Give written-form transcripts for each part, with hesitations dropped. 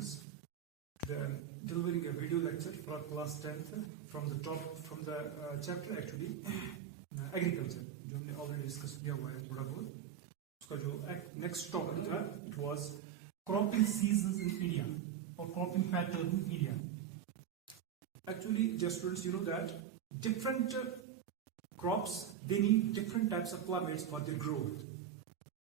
students. Today I'm delivering a video lecture for class 10th from the chapter actually agriculture, जो हमने already discuss किया हुआ है थोड़ा बहुत. उसका जो next topic था, it was cropping seasons in India or cropping pattern in India. Actually, just students, you know that different crops, they need different types of climates for their growth.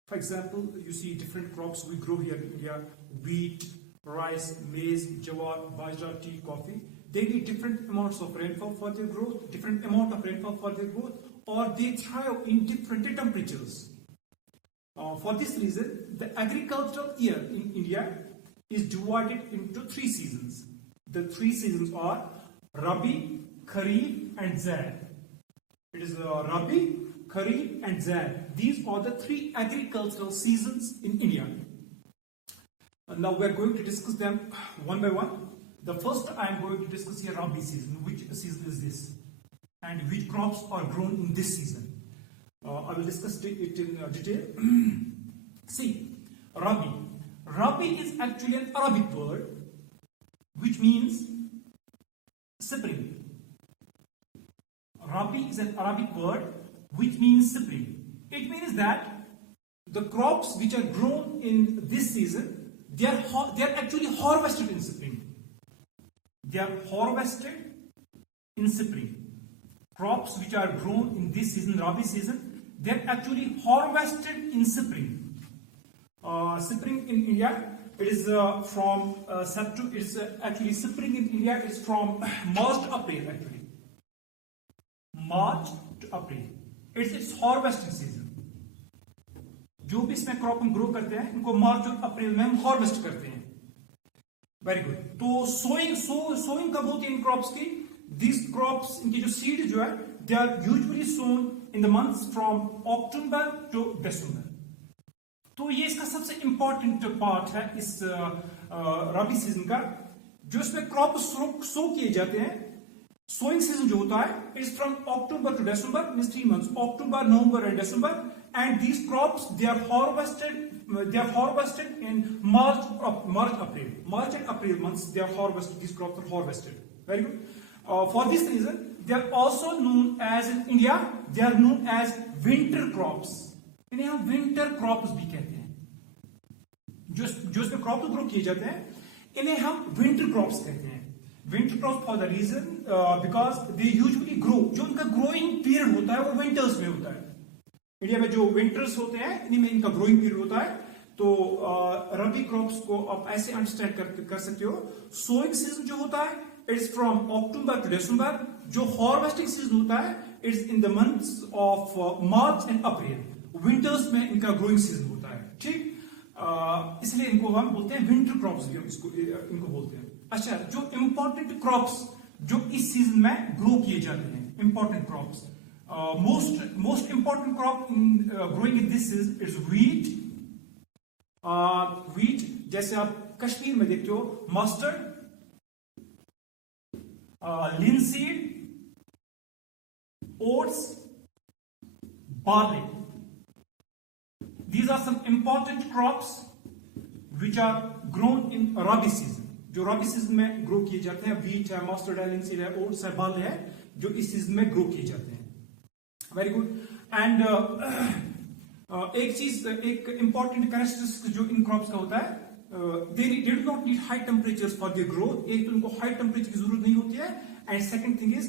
For example, you see different crops we grow here in India: wheat, rice, maize, jawar, bajra, tea, coffee. They need different amounts of rainfall for their growth, different amount of rainfall for their growth, or they thrive in different temperatures. For this reason, the agricultural year in India is divided into 3 seasons. The 3 seasons are Rabi, Kharif, and Zaid. It is Rabi, Kharif, and Zaid. These are the 3 agricultural seasons in India. Now we are going to discuss them one by one. The first I am going to discuss here Rabi season. Which season is this? And which crops are grown in this season? I will discuss it in detail. See, Rabi. Rabi is actually an Arabic word which means spring. Rabi is an Arabic word which means spring. It means that the crops which are grown in this season, they are actually harvested in spring. They are harvested in spring. Crops which are grown in this season, Rabi season, they are actually harvested in spring. Spring in India, it is from September. It's actually spring in India is from March to April actually. March to April. It's harvesting season. जो भी इसमें crop हम grow करते हैं इनको मार्च और अप्रैल में हम हार्वेस्ट करते हैं. Very good. तो सोइंग कब होती है इन क्रॉप्स की? These crops, इनकी जो सीड जो है, they are usually sown in the months from October to December. तो ये इसका सबसे इंपॉर्टेंट पार्ट है इस रबी सीजन का, जो इसमें क्रॉप सो किए जाते हैं. सोइंग सीजन जो होता है, it's from October to December, means 3 months, October, November and December, and these crops they are harvested in March and April months. They are harvested. These crops are harvested. Very good. For this reason, they are also known as in India. They are known as winter crops. इन्हें हम winter crops भी कहते हैं. जो इसमें crops grow किए जाते हैं, इन्हें हम विंटर क्रॉप्स कहते हैं. Winter crops for the reason because they usually grow. जो उनका ग्रोइंग पीरियड होता है वो विंटर्स में होता है. इंडिया में जो विंटर्स होते हैं इन्हीं में इनका ग्रोइंग पीरियड होता है. तो रबी क्रॉप्स को आप ऐसे अंडरस्टैंड कर सकते हो. सोइंग सीजन जो होता है इट्स फ्रॉम अक्टूबर टू दिसंबर. जो हार्वेस्टिंग सीजन होता है it's in the months of March and April. Winters में इनका ग्रोइंग सीजन होता है. ठीक, इसलिए इनको हम बोलते हैं विंटर क्रॉप्स. इनको बोलते हैं. अच्छा, जो इंपॉर्टेंट क्रॉप्स जो इस सीजन में ग्रो किए जाते हैं, important crops, most important crop growing in this season is wheat. Wheat जैसे आप कश्मीर में देखते हो, mustard, linseed, oats, barley. These are some important crops which are grown in Rabi season. जो रबी सीजन में ग्रो किए जाते हैं. व्हीट है, मस्टर्ड है, लिंसीड है, ओट्स है, बार्ले है, जो इस सीजन में ग्रो किए जाते हैं. Very good. एंड एक इंपॉर्टेंट कैरेक्टरिस्टिक जो इन क्रॉप्स का होता है, they do not need high temperatures for their growth. एक तो इनको हाई टेम्परेचर की जरूरत नहीं होती है. And second thing is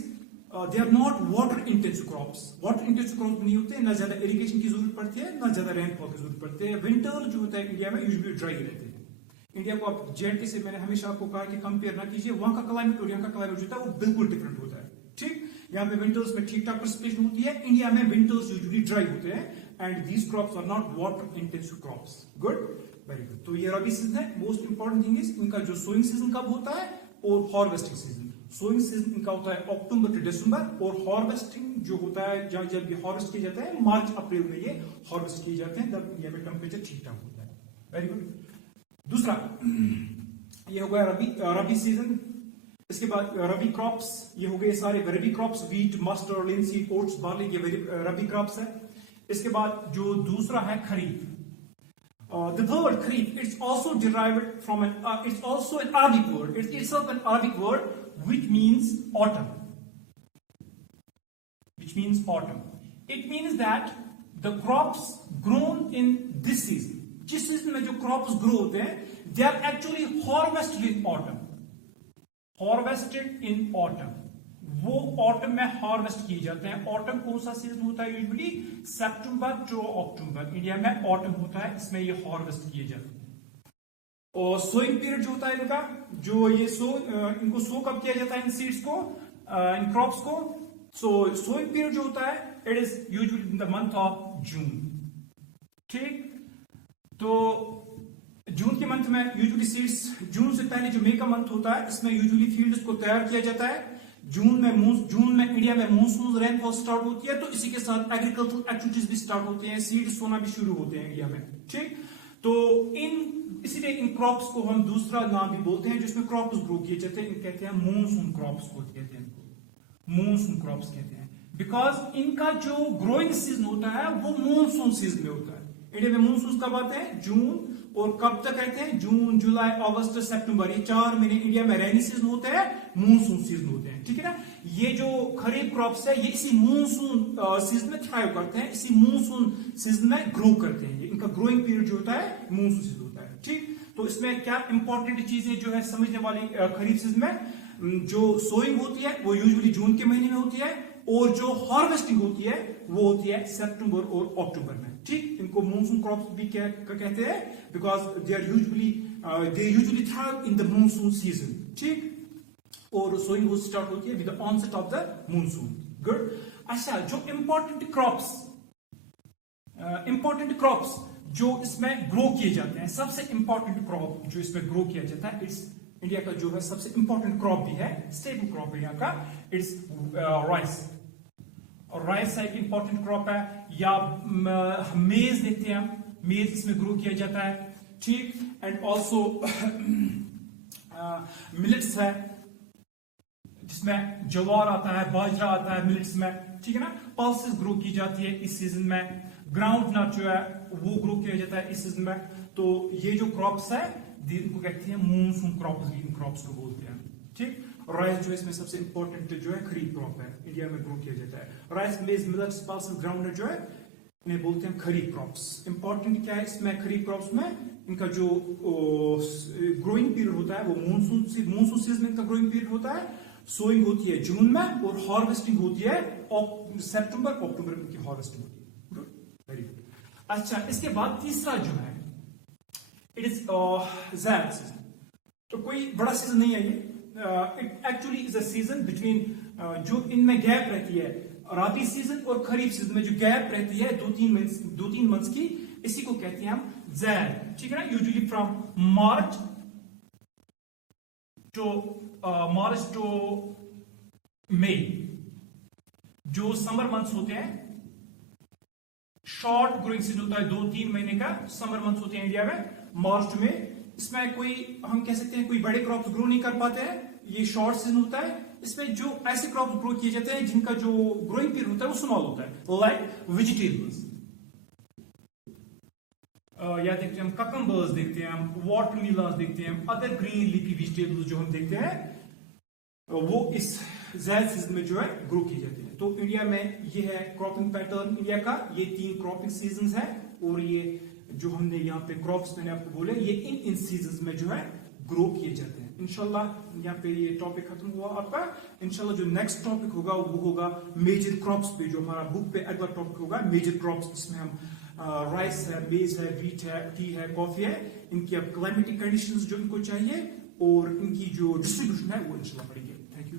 they are not water intensive crops. Water intensive crop नहीं होते, ना ज्यादा इरिगेशन की जरूरत पड़ती है, ना ज्यादा रेनफॉल की जरूरत पड़ती है. विंटर जो होता है इंडिया में यूजुअली ड्राई रहते हैं. इंडिया को आप जेएनटी से मैंने हमेशा आपको कहा कि कंपेयर ना कीजिए. वहां का क्लाइमेट और यहाँ का क्लाइमेट जो होता है वो बिल्कुल डिफरेंट होता है. ठीक, यहाँ पे विंटर्स में ठीक ठाक प्रेसिपिटेशन होती है. इंडिया में विंटर्स यूजुअली ड्राई होते हैं. And these crops are not water intensive crops. Good, very good. तो ये रबी सीजन है. मोस्ट इंपॉर्टेंट थिंग इज इनका जो सोइंग सीजन कब होता है और हार्वेस्टिंग सीजन. सोइंग सीजन इनका होता है अक्टूबर टू दिसंबर, और हार्वेस्टिंग जो होता है जब ये हार्वेस्ट किए जाते हैं मार्च अप्रैल में ये हार्वेस्ट किए जाते हैं, तब इंडिया में टेम्परेचर ठीक ठाक होता है. Very good. दूसरा ये हो गया रबी सीजन. इसके बाद रबी क्रॉप्स, ये हो गए सारे rabi crops. Wheat, mustard, linseed, oats, barley, ये रबी क्रॉप्स है. इसके बाद जो दूसरा है खरीफ. The word kharif, it's also derived from it's also an Arabic word. It's itself an Arabic word which means autumn. Which means autumn. It means that the crops grown in this season, जिस season में जो crops grow होते हैं, they are actually harvested in autumn. Harvested in autumn. वो autumn में harvest किए जाते हैं. ऑटम कौन सा सीजन होता है? Usually September to October India में ऑटम होता है, इसमें ये हार्वेस्ट किए जाते हैं. और सोइंग पीरियड जो होता है इनका, जो ये इनको सो कब किया जाता है इन सीड्स को, इन क्रॉप्स को? सो सोइंग पीरियड जो होता है it is usually in the month of June. ठीक, तो जून के मंथ में यूजुअली सीड्स, जून से पहले जो मई का मंथ होता है इसमें यूजुअली फील्ड्स को तैयार किया जाता है. जून में इंडिया में मानसून रेनफॉल स्टार्ट होती है, तो इसी के साथ एग्रीकल्चरल एक्टिविटीज भी स्टार्ट होती हैं, सीड्स सोना भी शुरू होते हैं इंडिया में. ठीक, तो इसीलिए इन क्रॉप्स को हम दूसरा नाम भी बोलते हैं जिसमें क्रॉप्स ग्रो किए जाते हैं, कहते हैं मानसून क्रॉप्स को कहते हैं, मानसून क्रॉप्स कहते हैं. बिकॉज इनका जो ग्रोइंग सीजन होता है वो मानसून सीजन में होता है. इंडिया में मानसून कब आते हैं? जून. और कब तक रहते हैं? जून, जुलाई, अगस्त, सितंबर. ये 4 महीने इंडिया में रेनी सीजन होते हैं, मानसून सीजन होते हैं. ठीक है ना. ये जो खरीफ क्रॉप्स है ये इसी मानसून सीजन में थ्राइव करते हैं, इसी मानसून सीजन में ग्रो करते हैं. इनका ग्रोइंग पीरियड जो होता है मानसून सीजन होता है. ठीक, तो इसमें क्या इंपॉर्टेंट चीजें जो है समझने वाली, खरीफ सीजन में जो सोइंग होती है वो यूजुअली जून के महीने में होती है, और जो हार्वेस्टिंग होती है वो होती है सितंबर और अक्टूबर में. ठीक, इनको मानसून क्रॉप्स भी कहते हैं because they usually thrive in the monsoon season. ठीक, और सोइंग स्टार्ट होती है with the onset of the monsoon. Good. अच्छा, जो इंपॉर्टेंट क्रॉप्स जो इसमें ग्रो किए जाते हैं, सबसे इंपॉर्टेंट क्रॉप जो इसमें ग्रो किया जाता है, इट्स इंडिया का जो है सबसे इंपॉर्टेंट क्रॉप भी है, स्टेबल क्रॉप इंडिया का, इट्स राइस. और राइस एक इंपॉर्टेंट क्रॉप है. या मेज देखते हैं हम, मेज इसमें ग्रो किया जाता है. ठीक, एंड ऑल्सो मिलेट्स है जिसमें ज्वार आता है, बाजरा आता है मिलेट्स में. ठीक है ना. पल्सेस ग्रो की जाती है इस सीजन में. ग्राउंड नट जो है वो ग्रो किया जाता है इस सीजन में. तो ये जो क्रॉप्स है इनको कहते हैं मानसून क्रॉप्स, इन क्रॉप्स को बोलते हैं. ठीक, राइस जो इसमें सबसे इंपॉर्टेंट जो है खरीफ क्रॉप है, इंडिया में ग्रो किया जाता है. राइस, मेज, मिलेट्स, पल्सेस, ग्राउंड जो है इन्हें बोलते हैं खरीफ क्रॉप्स. इंपॉर्टेंट क्या है इसमें खरीफ क्रॉप्स में? इनका जो ग्रोइंग पीरियड होता है वो मानसून सीजन में इनका ग्रोइंग पीरियड होता है. सोइंग होती है जून में और हार्वेस्टिंग होती है सितंबर अक्टूबर में इनकी हार्वेस्टिंग होती है. Good, very good. अच्छा, इसके बाद तीसरा जो है इट इज ज़ैद सीजन. तो कोई बड़ा सीजन नहीं है ये. It actually is a season between, जो इनमें गैप रहती है राबी सीजन और खरीफ सीजन में जो गैप रहती है 2-3 मंथ्स की, इसी को कहते हैं हम ज़ैद. ठीक है ना. यूजुअली फ्रॉम मार्च टू मई जो समर मंथ्स होते हैं, शॉर्ट ग्रोइंग सीजन होता है, 2-3 महीने का समर मंथ्स होते हैं इंडिया में, मार्च टू मई. इसमें कोई हम कह सकते हैं कोई बड़े क्रॉप्स ग्रो नहीं कर पाते हैं, ये शॉर्ट सीजन होता है. इसमें जो ऐसे क्रॉप्स ग्रो किए जाते हैं जिनका जो ग्रोइंग पीरियड होता है वो स्मॉल होता है, लाइक वेजिटेबल्स. या देखते हैं हम ककम्बर्स, देखते हैं हम वाटरमेलन्स, देखते हैं हम अदर ग्रीन लीफी वेजिटेबल्स जो हम देखते हैं वो इस ज़ैद सीजन में जो है ग्रो किए जाते हैं. तो इंडिया में ये है क्रॉपिंग पैटर्न इंडिया का. ये 3 क्रॉपिंग सीजन है और ये जो हमने यहाँ पे क्रॉप्स मैंने आपको बोले ये इन सीजन में जो है ग्रो किए जाते हैं. इंशाल्लाह यहाँ पे ये टॉपिक खत्म हुआ आपका. इंशाल्लाह जो नेक्स्ट टॉपिक होगा वो होगा मेजर क्रॉप्स पे, जो हमारा बुक पे अगला टॉपिक होगा मेजर क्रॉप्स. इसमें हम राइस है, मेज है, व्हीट है, टी है, कॉफी है, इनकी अब क्लाइमेटिक कंडीशंस जो इनको चाहिए और इनकी जो डिस्ट्रीब्यूशन है वो इंशाल्लाह पढ़ेंगे. Thank you.